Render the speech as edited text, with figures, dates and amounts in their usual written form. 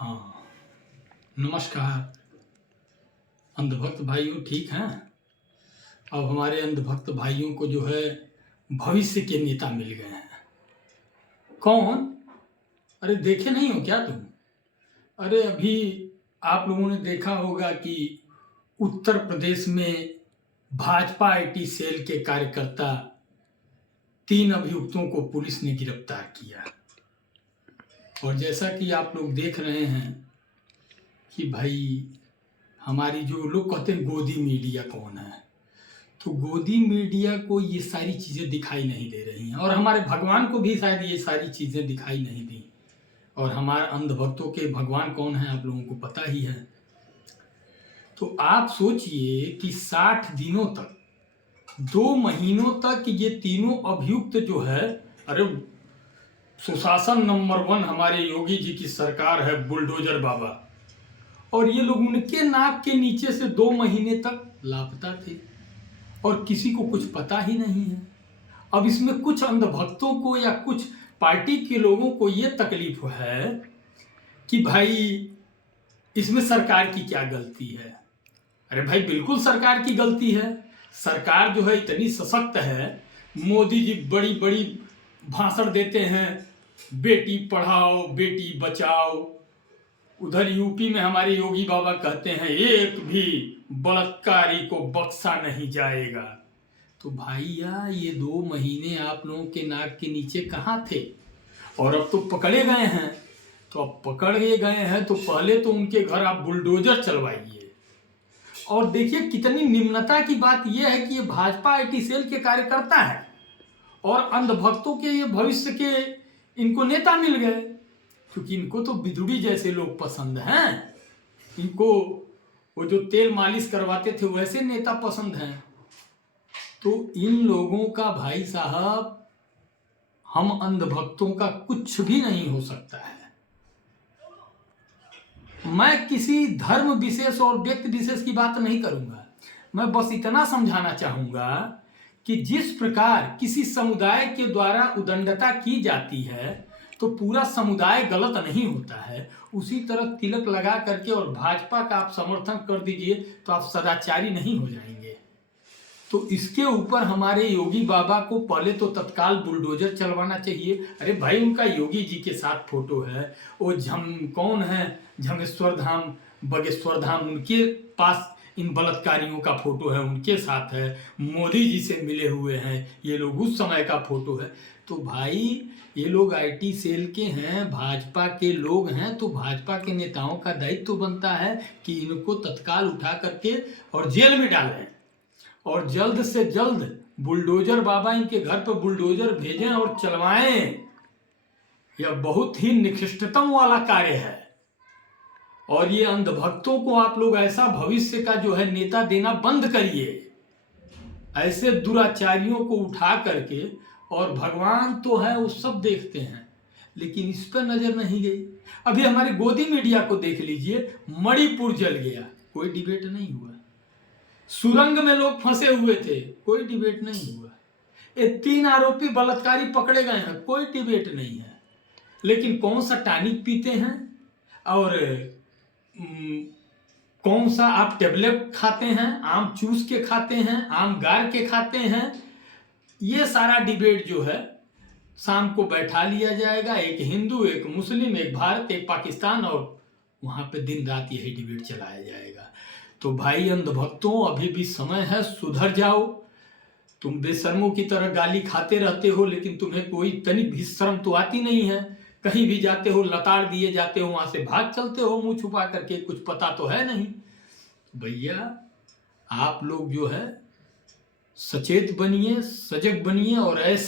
हाँ, नमस्कार। अंधभक्त भाइयों ठीक हैं? अब हमारे अंधभक्त भाइयों को जो है भविष्य के नेता मिल गए हैं। कौन? अरे देखे नहीं हो क्या तुम? अरे अभी आप लोगों ने देखा होगा कि उत्तर प्रदेश में भाजपा आईटी सेल के कार्यकर्ता 3 अभियुक्तों को पुलिस ने गिरफ्तार किया। और जैसा कि आप लोग देख रहे हैं कि भाई हमारी जो लोग कहते हैं गोदी मीडिया कौन है, तो गोदी मीडिया को ये सारी चीज़ें दिखाई नहीं दे रही हैं और हमारे भगवान को भी शायद ये सारी चीज़ें दिखाई नहीं दी। और हमारे अंधभक्तों के भगवान कौन है आप लोगों को पता ही है। तो आप सोचिए कि 60 दिनों तक 2 महीनों तक ये तीनों अभियुक्त जो है, अरे सुशासन नंबर 1 हमारे योगी जी की सरकार है, बुलडोजर बाबा, और ये लोग उनके नाक के नीचे से 2 महीने तक लापता थे और किसी को कुछ पता ही नहीं है। अब इसमें कुछ अंधभक्तों को या कुछ पार्टी के लोगों को ये तकलीफ है कि भाई इसमें सरकार की क्या गलती है। अरे भाई बिल्कुल सरकार की गलती है। सरकार जो है इतनी सशक्त है, मोदी जी बड़ी बड़ी भाषण देते हैं, बेटी पढ़ाओ बेटी बचाओ। उधर यूपी में हमारे योगी बाबा कहते हैं एक भी बलात्कारी को बख्शा नहीं जाएगा। तो भैया ये 2 महीने आप लोगों के नाक के नीचे कहाँ थे? और अब तो पकड़े गए हैं, तो अब पकड़ गए हैं तो पहले तो उनके घर आप बुलडोजर चलवाइए। और देखिए कितनी निम्नता की बात यह है कि ये भाजपा आईटी सेल के कार्यकर्ता है और अंधभक्तों के ये भविष्य के इनको नेता मिल गए, क्योंकि इनको तो बिदुड़ी जैसे लोग पसंद हैं। इनको वो जो तेल मालिश करवाते थे वैसे नेता पसंद हैं। तो इन लोगों का भाई साहब हम अंधभक्तों का कुछ भी नहीं हो सकता है। मैं किसी धर्म विशेष और व्यक्ति विशेष की बात नहीं करूंगा, मैं बस इतना समझाना चाहूंगा कि जिस प्रकार किसी समुदाय के द्वारा उदंडता की जाती है तो पूरा समुदाय गलत नहीं होता है, उसी तरह तिलक लगा करके और भाजपा का आप समर्थन कर दीजिए तो आप सदाचारी नहीं हो जाएंगे। तो इसके ऊपर हमारे योगी बाबा को पहले तो तत्काल बुलडोजर चलवाना चाहिए। अरे भाई उनका योगी जी के साथ फोटो है, वो कौन है झमेश्वर धाम बगेश्वर धाम, उनके पास इन बलात्कारियों का फोटो है, उनके साथ है। मोदी जी से मिले हुए हैं, ये लोग उस समय का फोटो है। तो भाई ये लोग आईटी सेल के हैं, भाजपा के लोग हैं, तो भाजपा के नेताओं का दायित्व तो बनता है कि इनको तत्काल उठा करके और जेल में डालें और जल्द से जल्द बुलडोजर बाबा इनके घर पर बुलडोजर भेजें और चलवाएं। यह बहुत ही निकृष्टतम वाला कार्य है। और ये अंधभक्तों को आप लोग ऐसा भविष्य का जो है नेता देना बंद करिए। ऐसे दुराचारियों को उठा करके, और भगवान तो है वो सब देखते हैं, लेकिन इस पर नजर नहीं गई। अभी हमारी गोदी मीडिया को देख लीजिए, मणिपुर जल गया, कोई डिबेट नहीं हुआ। सुरंग में लोग फंसे हुए थे, कोई डिबेट नहीं हुआ। ये 3 आरोपी बलात्कारी पकड़े गए हैं, कोई डिबेट नहीं है। लेकिन कौन सा टॉनिक पीते हैं और कौन सा आप टेबलेट खाते हैं, आम चूस के खाते हैं, आम गार के खाते हैं, ये सारा डिबेट जो है शाम को बैठा लिया जाएगा। एक हिंदू, एक मुस्लिम, एक भारत, एक पाकिस्तान, और वहां पे दिन रात यही डिबेट चलाया जाएगा। तो भाई अंधभक्तों अभी भी समय है, सुधर जाओ। तुम बेशर्मों की तरह गाली खाते रहते हो, लेकिन तुम्हें कोई तनिक भी शर्म तो आती नहीं है। कहीं भी जाते हो लताड़ दिए जाते हो, वहां से भाग चलते हो मुंह छुपा करके, कुछ पता तो है नहीं। भैया आप लोग जो है सचेत बनिए, सजग बनिए और ऐसे